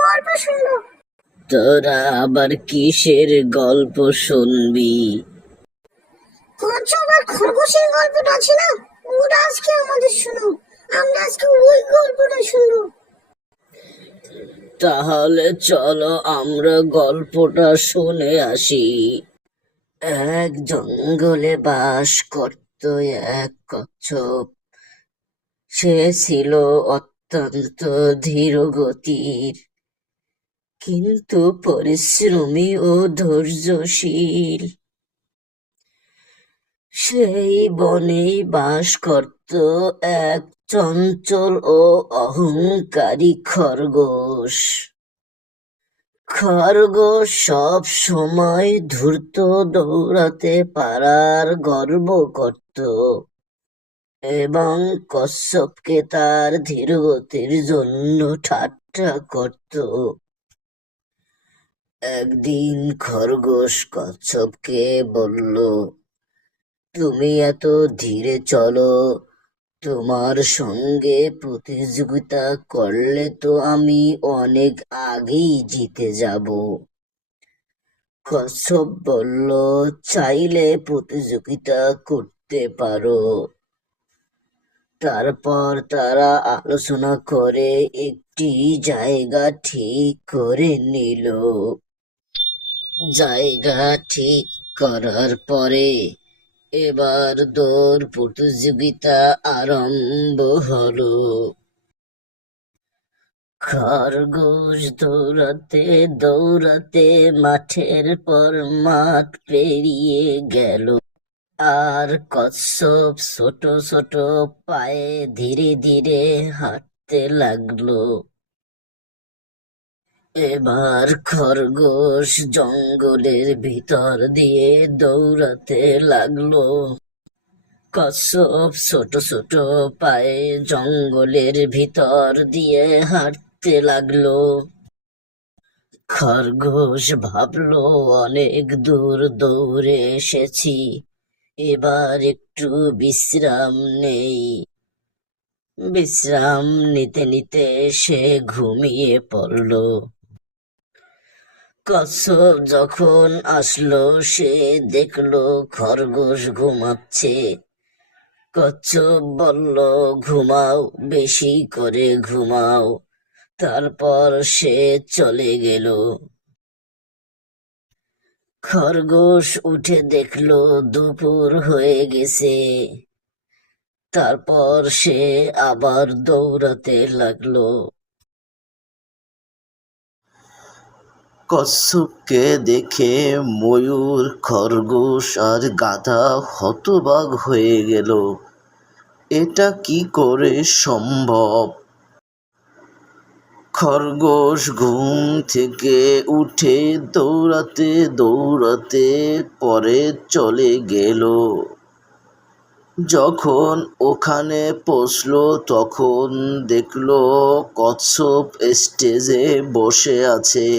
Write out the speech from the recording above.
গল্প শুনবো। তোরা আবার কিসের গল্প শুনবি? কচ্ছপ আর খরগোশের গল্পটা আছে না, ওটা আজকে আমাদের শোনো। আমরা আজকে ওই গল্পটা শুনবো। তাহলে চলো আমরা গল্পটা শুনে আসি। এক জঙ্গলে বাস করত এক কচ্ছপ। সে ছিল অত্যন্ত ধীরগতির, কিন্তু পরিশ্রমী ও ধৈর্যশীল। সেই বনেই বাস করত এক চঞ্চল ও অহংকারী খরগোশ। খরগোশ সব সময় দ্রুত দৌড়াতে পারার গর্ব করত এবং কচ্ছপকে তার ধীরগতির জন্য ঠাট্টা করত। একদিন খরগোশ কচ্ছপকে বলল, তুমি এত ধীরে চলো, তোমার সঙ্গে প্রতিযোগিতা করলে তো আমি অনেক আগেই জিতে যাব। কচ্ছপ বলল, চাইলে প্রতিযোগিতা করতে পারো। তারপর তারা আলোচনা করে একটি জায়গা ঠিক করে নিল। জায়গা ঠিক করার পরে এবার দৌড় প্রতিযোগিতা আরম্ভ হলো। খরগোশ দৌড়াতে দৌড়াতে মাঠের পর মাঠ পেরিয়ে গেল, আর কচ্ছপ ছোট ছোট পায়ে ধীরে ধীরে হাঁটতে লাগলো। এবার খরগোশ জঙ্গলের ভিতর দিয়ে দৌড়াতে লাগলো। কচ্ছপ ছোট ছোট পায়ে জঙ্গলের ভিতর দিয়ে হাঁটতে লাগলো। খরগোশ ভাবলো, অনেক দূর দৌড়ে এসেছি, এবার একটু বিশ্রাম নেই। বিশ্রাম নিতে নিতে সে ঘুমিয়ে পড়ল। কচ্ছপ যখন আসলো সে দেখলো খরগোশ ঘুমাচ্ছে। কচ্ছপ বলল, ঘুমাও, বেশি করে ঘুমাও। তারপর সে চলে গেল। খরগোশ উঠে দেখলো দুপুর হয়ে গেছে। তারপর সে আবার দৌড়াতে লাগলো। কচ্ছপকে দেখে ময়ূর, খরগোশ আর গাধা হতবাক হয়ে গেল। এটা কি করে সম্ভব? খরগোশ ঘুম থেকে উঠে দৌড়াতে দৌড়াতে পরে চলে গেল। যখন ওখানে পৌঁছলো তখন দেখলো কচ্ছপ স্টেজে বসে আছে।